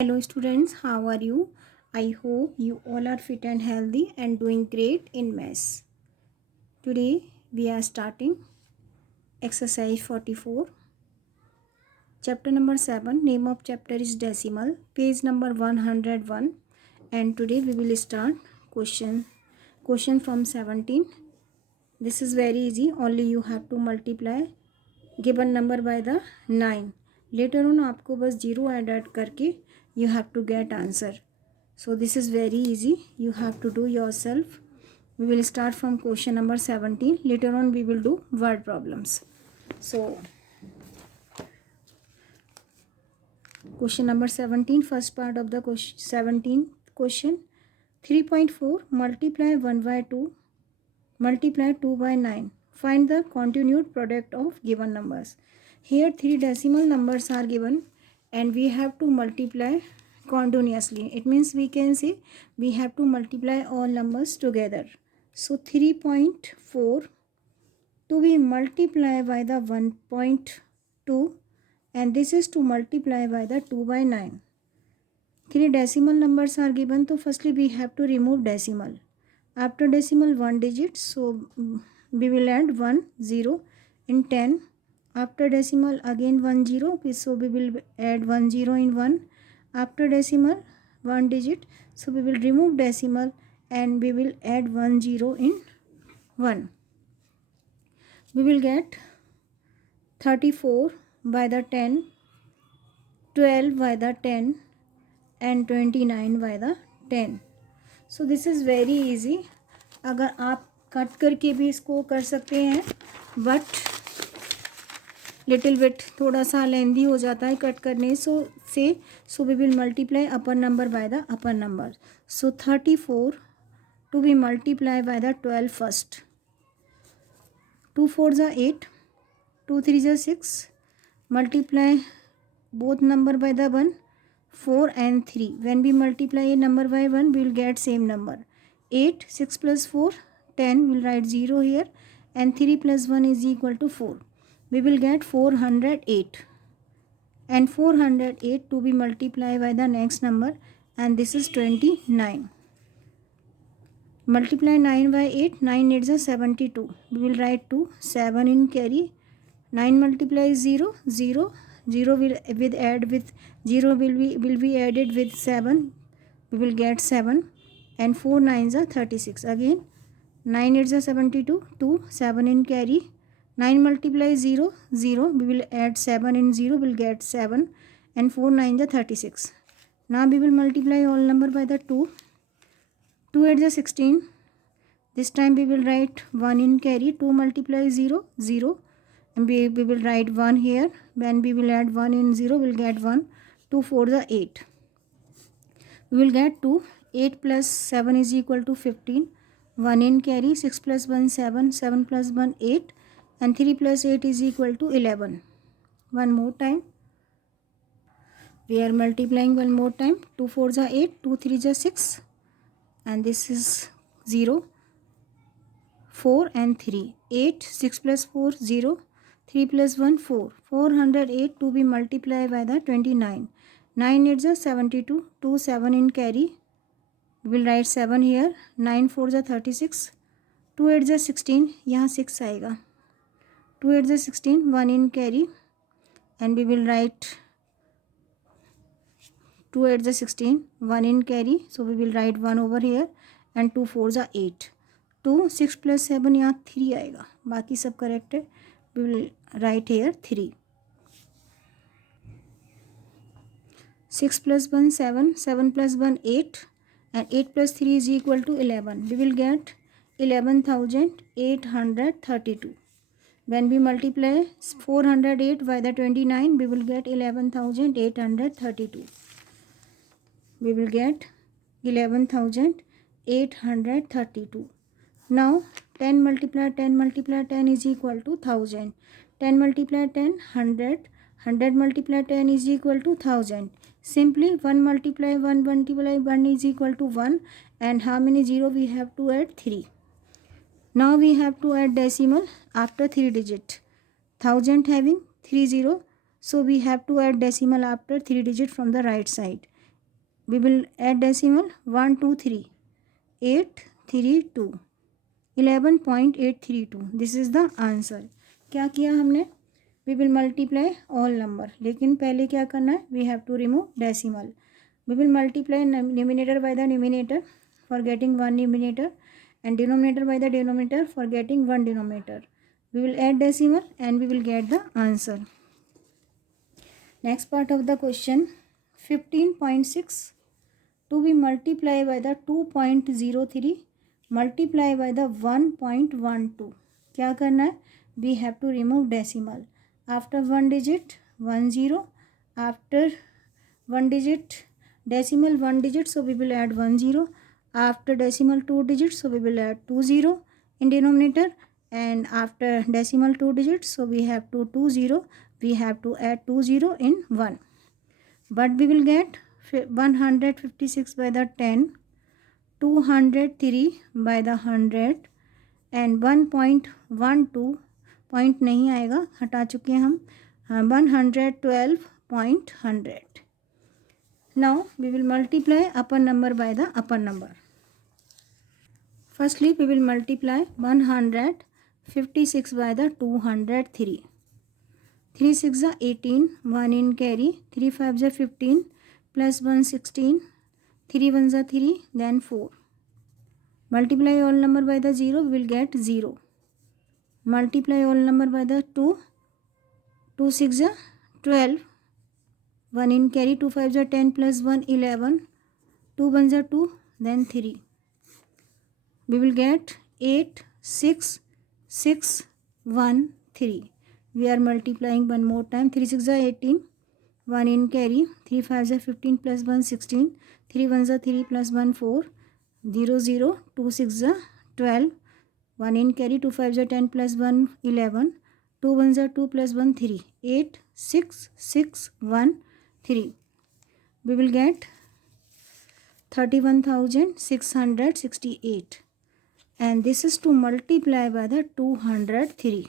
Hello students, how are you? I hope you all are fit and healthy and doing great in maths. Today we are starting exercise 44. Chapter number 7. Name of chapter is decimal. Page number 101. And today we will start question from 17. This is very easy. Only you have to multiply given number by the 9. Later on आपको बस 0 add करके you have to get answer. So this is very easy. You have to do yourself. We will start from question number 17. Later on we will do word problems. So question number 17, first part of the question 17 question. 3.4 multiply 1 by 2 multiply 2 by 9. Find the continued product of given numbers. Here three decimal numbers are given and we have to multiply continuously. It means we can say we have to multiply all numbers together. So 3.4 to be multiplied by the 1.2 and this is to multiply by the 2 by 9. Three decimal numbers are given, so firstly we have to remove decimal. After decimal 1 digit, so we will add 1 0 in 10. After decimal again 1 0, so we will add 1 0 in 1. After decimal 1 digit, so we will remove decimal and we will add 1 0 in 1. We will get 34 by the 10, 12 by the 10 and 29 by the 10. So this is very easy. अगर आप cut करके भी इसको कर सकते हैं but little bit थोड़ा सा लेंदी हो जाता है कट करने so we will multiply upper number by the upper number. So 34 to be multiply by the 12 first. 2 4 are 8, 2 3 are 6. Multiply both number by the 1, 4 and 3. When we multiply a number by 1, we will get same number. 8, 6 plus 4, 10. We will write 0 here and 3 plus 1 is equal to 4. We will get 408. And 408 to be multiplied by the next number and this is 29. Multiply 9 by 8, 9 8 is 72. We will write 2, 7 in carry. 9 multiply 0, 0. 0 will with add with 0 will be added with 7. We will get 7 and 4 9s are 36. Again 9 8s are 72, 2, 7 in carry. 9 multiply 0, 0. We will add 7 in 0, will get 7 and 4 9s are 36. Now we will multiply all number by the 2. 2 8s are 16. This time we will write 1 in carry. 2 multiply 0, 0. And we will write 1 here. When we will add 1 in 0, we will get 1. 2 4 is 8. We will get 2. 8 plus 7 is equal to 15. 1 in carry. 6 plus 1 7. 7 plus 1 8. And 3 plus 8 is equal to 11. One more time. We are multiplying one more time. 2 4 is 8. 2 3 is 6. And this is 0. 4 and 3. 8. 6 plus 4 0. 3 plus 1 4. 408 to be multiplied by the 29. 9 8 is 72. 2 7 in carry. We will write 7 here. 9 4 is 36. 2 8 is 16. यहाँ 6 आएगा. 2 8 is 16. 1 in carry. And we will write 2 8 is 16. 1 in carry. So we will write 1 over here. And 2 4 is 8. 2 6 plus 7 यहाँ 3 आएगा. बाकी सब correct है. We will write here 3. 6 plus 1 7. 7 plus 1 8. And 8 plus 3 is equal to 11. We will get 11,832. When we multiply 408 by the 29, we will get 11,832. We will get 11,832. Now 10 multiply 10 multiply 10 is equal to 1000. 10 multiply 10 100. 100 multiply 10 is equal to 1000. Simply 1 multiply 1 multiply 1 is equal to 1. And how many 0 we have to add? 3. Now we have to add decimal after 3 digit. 1000 having 3 0. So we have to add decimal after 3 digit from the right side. we will add decimal 1 2 3 832 11.832 this is the answer. क्या किया हमने? We will multiply all number, लेकिन पहले क्या करना है? We have to remove decimal. We will multiply numerator by the numerator for getting one numerator and denominator by the denominator for getting one denominator. We will add decimal and we will get the answer. Next part of the question, 15.6 to be multiplied by the 2.03 multiply by the 1.12. क्या करना है? We have to remove decimal. After one digit 10, after one digit decimal one digit, so we will add 10. After decimal two digits, so we will add 20 in denominator, and after decimal two digits, so we have to 20, we have to add 20 in 1. But we will get 156 by the 10, 203 by the 100 and 1.12 point नहीं आएगा, हटा चुके हैं हम. 112.100. Now we will multiply upper number by the upper number. Firstly, we will multiply 156 by the 203. 3 6 are 18, 1 in carry, 3 5 are 15, plus 1 16, 3 1 are 3, then 4. Multiply all number by the 0, we will get 0. Multiply all number by the 2, 2 6 are 12, 1 in carry, 2 5 are 10, plus 1 11, 2 1 are 2, then 3. We will get 8 6 6 1 3. We are multiplying one more time. 3 6 are 18, 1 in carry, 3 5 are 15, plus 1 16, 3 1 are 3, plus 1 4, 0 0, 2 6 are 12, 1 in carry, 2 5 are 10, plus 1 11, 2 1 are 2, plus 1 3, 8 6 6 1 3. We will get 31,668, and this is to multiply by the 203.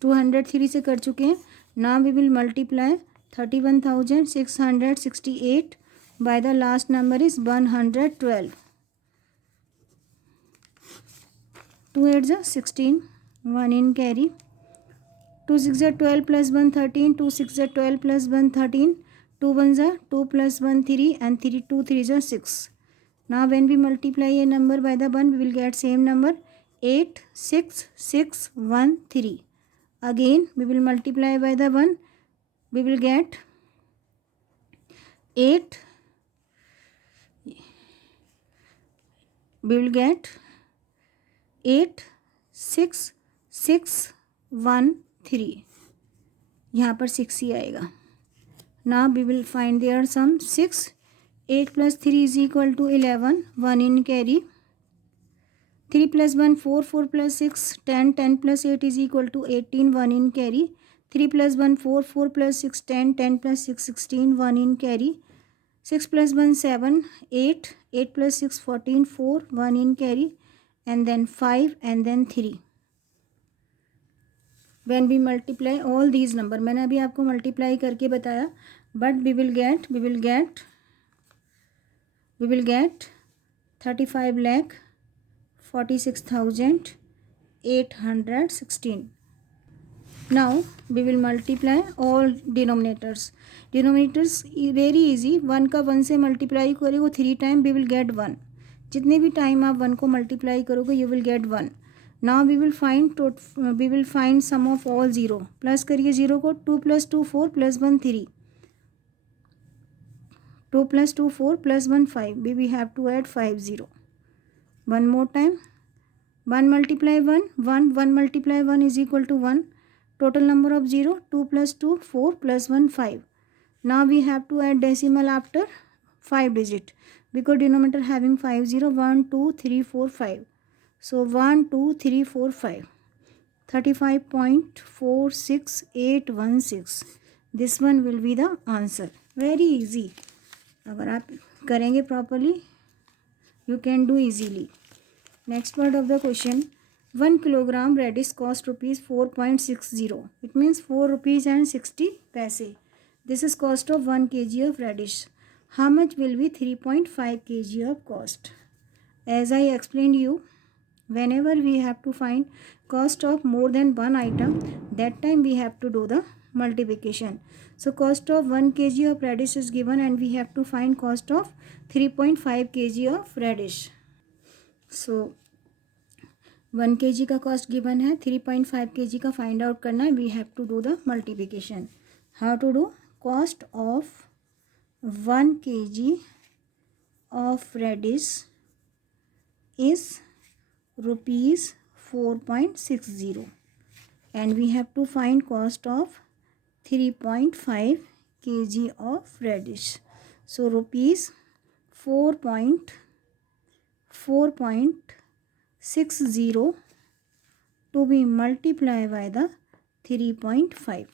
To 203 से कर चुके हैं. Now we will multiply 31,668 by the last number is 112. 2 8 are 16, 1 in carry, 2 6 are 12, plus 1 13, 2 6 are 12, plus 1 13, 2 1 are 2, plus 1 3, and 3 2 3 are 6. Now when we multiply a number by the 1, we will get same number 8 6 6 1 3. Again we will multiply by the 1, we will get 8, we will get 8 6 6 1 3. यहाँ पर 6 ही आएगा. Now we will find their sum. 6 8 plus 3 is equal to 11, 1 in carry, 3 plus 1 4, 4 plus 6 10, 10 plus 8 is equal to 18, 1 in carry, 3 plus 1 4, 4 plus 6 10, 10 plus 6 16, 1 in carry, 6 plus 1 7, 8, 8 plus 6 14, 4, 1 in carry, and then 5 and then 3. When we multiply all these number, मैंने अभी आपको multiply करके बताया, but we will get 35,46,816. Now we will multiply all denominators. Denominators very easy. 1 का 1 से multiply करोगे 3 time, we will get 1. जितने भी टाइम आप 1 को multiply करोगे you will get 1. Now we will find sum of all 0. Plus करिए 0 को. 2 plus 2 4, plus 1 3. 2 plus 2 4, plus 1 5. We have to add 5 0. One more time. 1 multiply 1, 1. 1 multiply 1 is equal to 1. Total number of 0. 2 plus 2 4, plus 1 5. Now we have to add decimal after 5 digit, because denominator having 5 0. 1 2 3 4 5. So 1 2 3 4 5. 35.46816. This one will be the answer. Very easy. अगर आप करेंगे properly, you can do easily. Next part of the question, 1 kilogram radish cost rupees 4.60. It means 4 rupees and 60 paise. This is cost of 1 kg of radish. How much will be 3.5 kg of cost? As I explained you, whenever we have to find cost of more than one item, that time we have to do the multiplication. So cost of 1 kg of radish is given and we have to find cost of 3.5 kg of radish. So 1 kg का cost given है, 3.5 kg का find out करना है. We have to do the multiplication. How to do? Cost of 1 kg of radish is rupees 4.60 and we have to find cost of 3.5 kg of radish. So rupees 4.60 to be multiplied by the 3.5.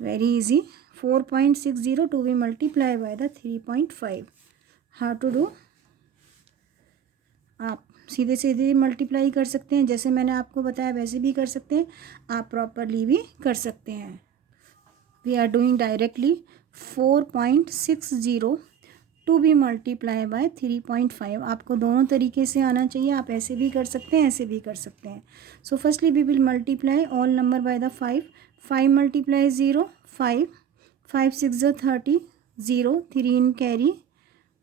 Very easy. 4.60 to be multiplied by the 3.5. How to do? आप सीधे सीधे multiply कर सकते हैं, जैसे मैंने आपको बताया वैसे भी कर सकते हैं, आप प्रॉपरली भी कर सकते हैं. We are doing directly 4.60 to be multiply by 3.5. आपको दोनों तरीके से आना चाहिए, आप ऐसे भी कर सकते हैं, ऐसे भी कर सकते हैं. So firstly we will multiply all number by the 5. 5 multiply 0, 5. 5 6 30, 0, 3 in carry.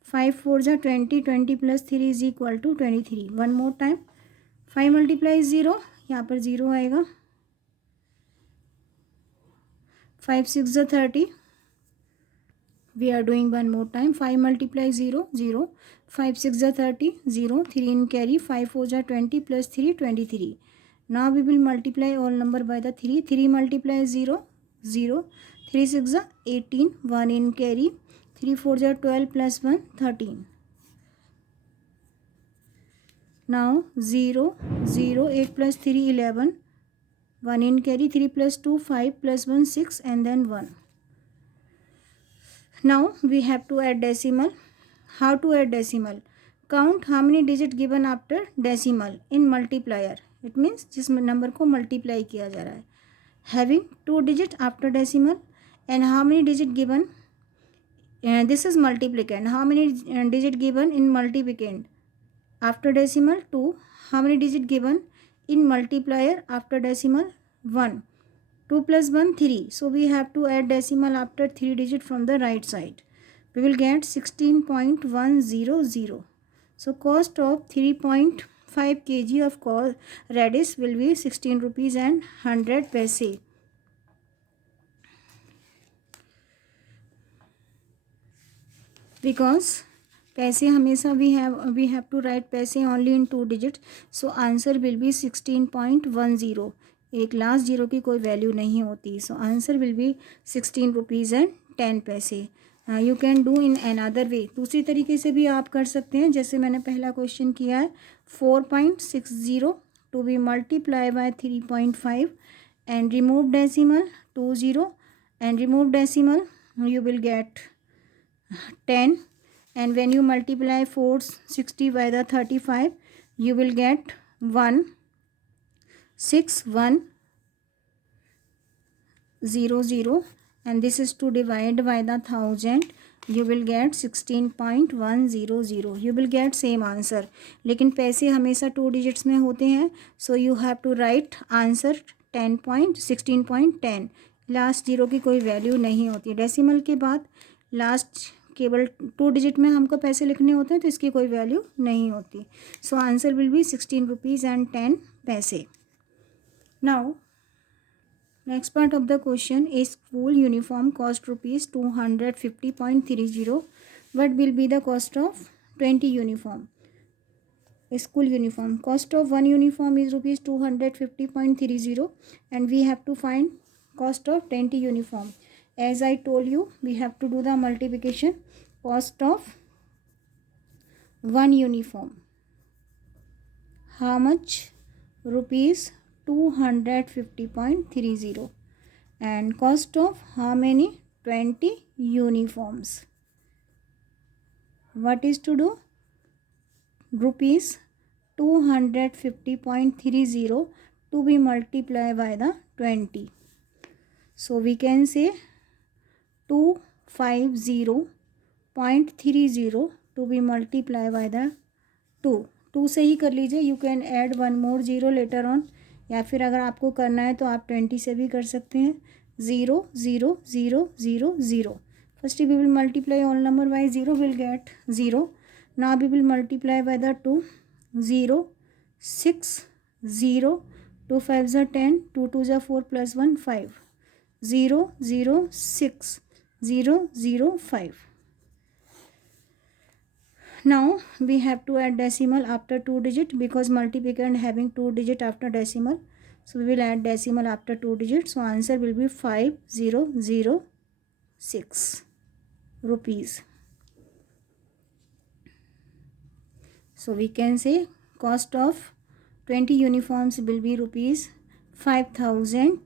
5 4 20, 20 plus 3 is equal to 23. One more time. 5 multiplies 0, यहाँ पर 0 आएगा. 5 6 30. We are doing one more time. 5 multiplies 0, 0. 5 6 30, 0. 3 in carry. 5 4 20 plus 3, 23. Now we will multiply all number by the 3. 3 multiplies 0, 0. 3 6 18, 1 in carry. 3 4 12 plus 1, 13. Now 0, 0, 8 plus 3, 11. 1 in carry. 3 plus 2, 5 plus 1, 6 and then 1. Now we have to add decimal. How to add decimal? Count how many digit given after decimal in multiplier. It means जिस number को multiply किया जा रहा है. Having 2 digit after decimal and how many digit given. This is multiplicand. How many digit given in multiplicand after decimal? 2. How many digit given in multiplier after decimal? 1. 2 plus 1, 3. So we have to add decimal after 3 digit from the right side. We will get 16.100. So cost of 3.5 kg of radish will be 16 rupees and 100 paise. Because पैसे हमेशा we have to write पैसे only in 2 digits. So answer will be 16.10. एक last zero की कोई value नहीं होती. So answer will be 16 rupees and 10 पैसे. You can do in another way. दूसरी तरीके से भी आप कर सकते हैं, जैसे मैंने पहला क्वेश्चन किया है. 4.60 to be multiply by 3.5 and remove decimal 20 and remove decimal you will get 10, and when you multiply 460 by the 35 you will get 16100, and this is to divide by the 1000. You will get 16.100. You will get same answer. लेकिन पैसे हमेशा 2 digits में होते हैं. So you have to write answer 16.10. Last zero की कोई value नहीं होती. डेसिमल के बाद लास्ट केवल 2 डिजिट में हमको पैसे लिखने होते हैं, तो इसकी कोई वैल्यू नहीं होती. So answer will be 16 rupees and 10 पैसे. Now next part of the question. A school uniform cost rupees 250.30. What will be the cost of 20 uniform. School uniform. Cost of 1 uniform is rupees 250.30 and we have to find cost of 20 uniform. As I told you, we have to do the multiplication. Cost of 1 uniform. How much? Rupees 250.30. And cost of how many? 20 uniforms. What is to do? Rupees 250.30 to be multiplied by the 20. So we can say 250.30 to be multiplied by the 2. 2 से ही कर लीजिए. You can add one more zero later on, या फिर अगर आपको करना है तो आप 20 से भी कर सकते हैं. 0 0 0 0 0. First we will multiply all number by 0, will get 0. Now we will multiply by the 2. 0 6 0 2 5s are 10, 2 2s are 4 plus 1 5. 0 0 6 0 0 5. Now we have to add decimal after 2 digit because multiplication having 2 digit after decimal. So we will add decimal after 2 digits. So answer will be 5006 rupees. So we can say cost of 20 uniforms will be rupees 5000.